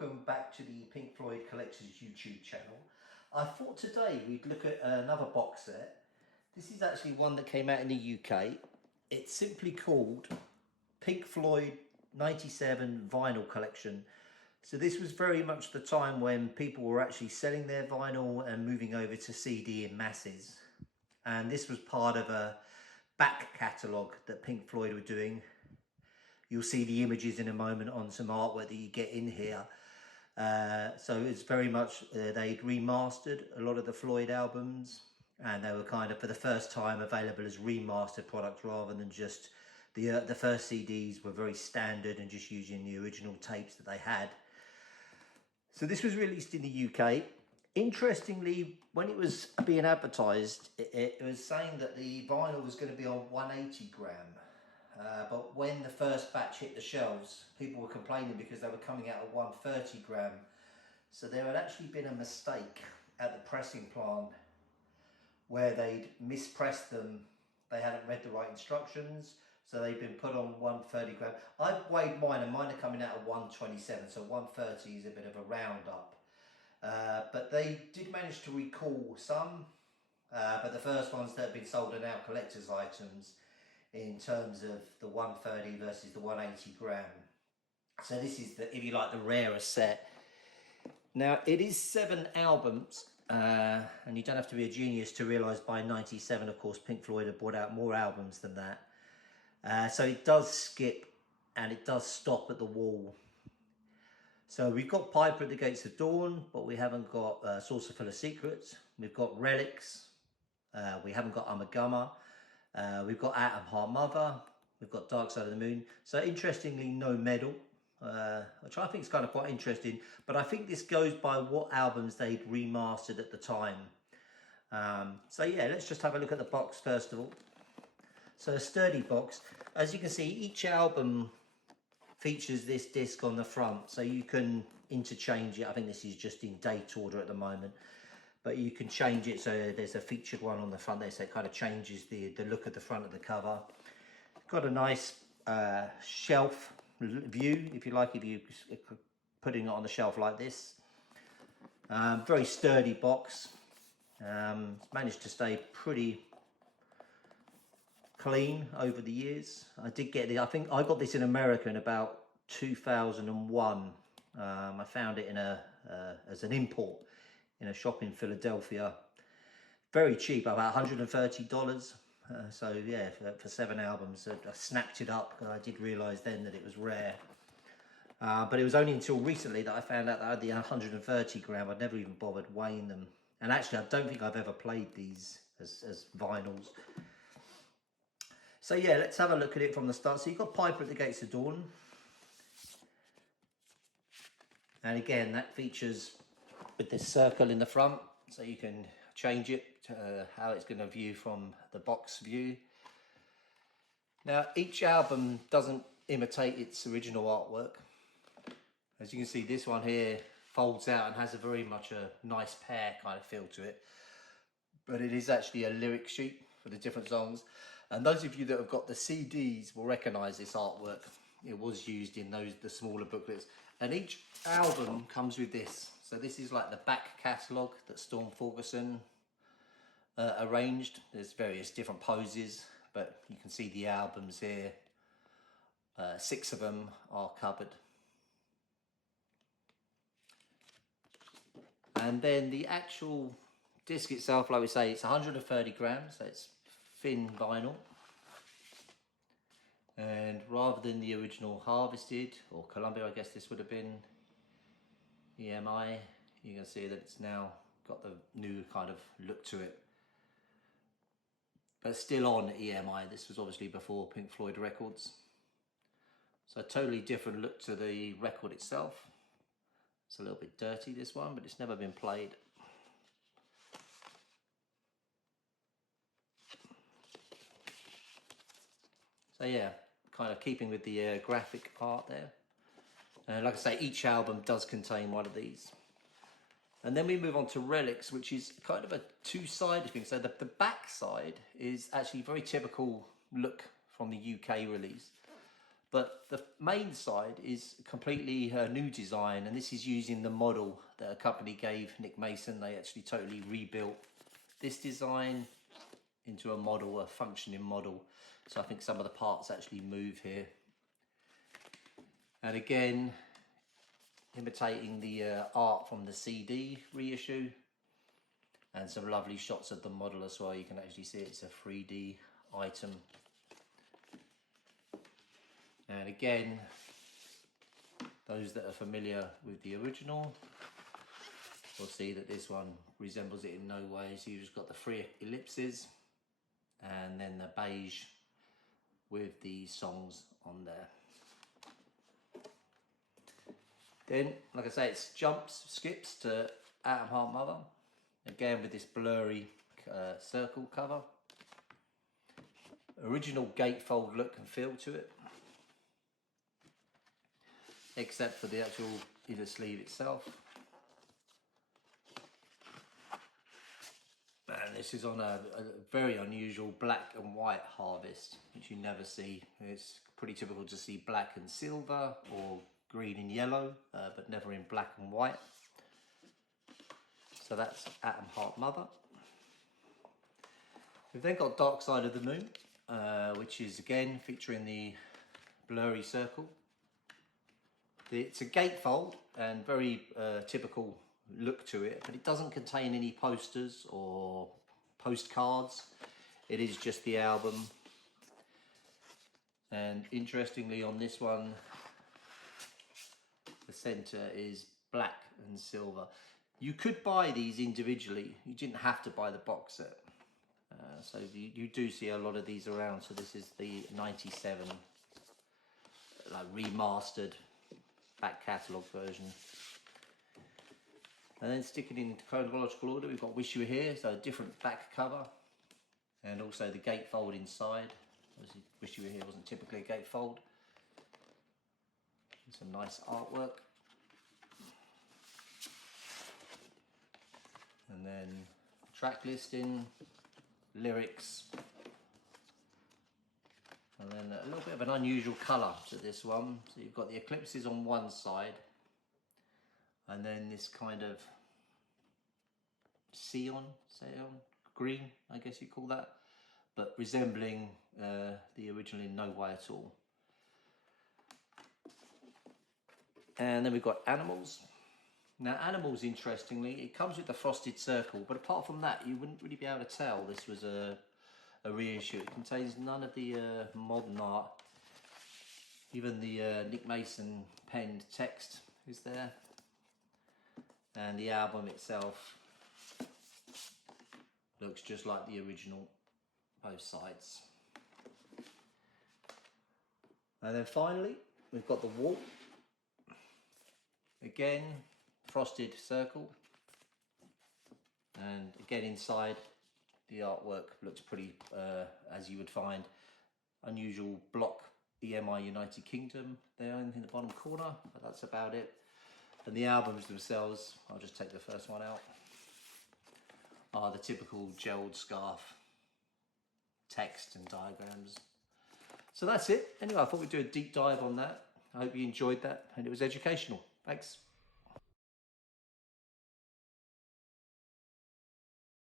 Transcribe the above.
welcome back to the Pink Floyd Collectors YouTube channel. I thought today we'd look at another box set. This is actually one that came out in the UK. It's simply called Pink Floyd 97 Vinyl Collection. So this was very much the time when people were actually selling their vinyl and moving over to CD in masses. And this was part of a back catalogue that Pink Floyd were doing. You'll see the images in a moment on some artwork that you get in here. So it's very much, they'd remastered a lot of the Floyd albums, and they were kind of for the first time available as remastered products rather than just the first CDs were very standard and just using the original tapes that they had. So this was released in the UK. Interestingly, when it was being advertised, it was saying that the vinyl was going to be on 180 gram. But when the first batch hit the shelves, people were complaining because they were coming out at 130 gram. So there had actually been a mistake at the pressing plant where they'd mispressed them. They hadn't read the right instructions, so they'd been put on 130 gram. I've weighed mine and mine are coming out at 127, so 130 is a bit of a round up. But they did manage to recall some, but the first ones that have been sold are now collector's items in terms of the 130 versus the 180 gram. So this is the, if you like, the rarest set. Now it is 7 albums, and you don't have to be a genius to realise by 97, of course, Pink Floyd had brought out more albums than that. So it does skip and it does stop at the wall. So we've got Piper at the Gates of Dawn, but we haven't got Saucer Full of Secrets. We've got Relics. We haven't got Ummagumma. We've got Atom Heart Mother. We've got Dark Side of the Moon. So interestingly, no medal, which I think is kind of quite interesting. But I think this goes by what albums they'd remastered at the time. So yeah, let's just have a look at the box first of all. So a sturdy box. As you can see, each album features this disc on the front, so you can interchange it. I think this is just in date order at the moment, but you can change it so there's a featured one on the front there, so it kind of changes the look of the front of the cover. Got a nice shelf view, if you like, if you putting it on the shelf like this. Very sturdy box. Managed to stay pretty clean over the years. I did get I think I got this in America in about 2001. I found it in as an import in a shop in Philadelphia. Very cheap, about $130. So yeah, for 7 albums, I snapped it up because I did realise then that it was rare. But it was only until recently that I found out that I had the 130 gram. I'd never even bothered weighing them. And actually, I don't think I've ever played these as vinyls. So yeah, let's have a look at it from the start. So you've got Piper at the Gates of Dawn. And again, that features with this circle in the front, so you can change it to how it's going to view from the box view. Now, each album doesn't imitate its original artwork. As you can see, this one here folds out and has a very much a nice pear kind of feel to it. But it is actually a lyric sheet for the different songs. And those of you that have got the CDs will recognise this artwork. It was used in the smaller booklets. And each album comes with this. So this is like the back catalogue that Storm Ferguson arranged. There's various different poses, but you can see the albums here. 6 of them are covered. And then the actual disc itself, like we say, it's 130 grams, so it's thin vinyl. And rather than the original Harvested or Columbia, I guess this would have been EMI, you can see that it's now got the new kind of look to it. But still on EMI, this was obviously before Pink Floyd records. So a totally different look to the record itself. It's a little bit dirty, this one, but it's never been played. So yeah, kind of keeping with the graphic art there. Like I say, each album does contain one of these. And then we move on to Relics, which is kind of a two-sided thing. So the back side is actually very typical look from the UK release. But the main side is completely a new design, and this is using the model that a company gave Nick Mason. They actually totally rebuilt this design into a model, a functioning model. So I think some of the parts actually move here. And again, imitating the art from the CD reissue, and some lovely shots of the model as well. You can actually see it's a 3D item. And again, those that are familiar with the original will see that this one resembles it in no way. So you've just got the 3 ellipses and then the beige with the songs on there. Then, like I say, it's jumps, skips to Atom Heart Mother. Again with this blurry circle cover. Original gatefold look and feel to it, except for the actual inner sleeve itself. And this is on a very unusual black and white harvest, which you never see. It's pretty typical to see black and silver or green and yellow, but never in black and white. So that's Atom Heart Mother. We've then got Dark Side of the Moon, which is again featuring the blurry circle. It's a gatefold and very typical look to it, but it doesn't contain any posters or postcards. It is just the album. And interestingly, on this one, the center is black and silver. You could buy these individually. You didn't have to buy the box set. So you do see a lot of these around. So this is the 97 like remastered back catalogue version. And then sticking in chronological order, we've got Wish You Were Here, so a different back cover, and also the gatefold inside. Obviously, Wish You Were Here wasn't typically a gatefold. Some nice artwork. And then track listing, lyrics, and then a little bit of an unusual colour to this one. So you've got the eclipses on one side, and then this kind of cyan green, I guess you call that, but resembling the original in no way at all. And then we've got Animals. Now Animals, interestingly, it comes with the frosted circle, but apart from that you wouldn't really be able to tell this was a reissue. It contains none of the modern art. Even the Nick Mason penned text is there, and the album itself looks just like the original, both sides. And then finally we've got the wall. Again, frosted circle, and again inside the artwork looks pretty as you would find. Unusual block EMI United Kingdom there in the bottom corner, but that's about it. And the albums themselves, I'll just take the first one out, are the typical gelled scarf text and diagrams. So that's it. Anyway, I thought we'd do a deep dive on that. I hope you enjoyed that and it was educational. Thanks.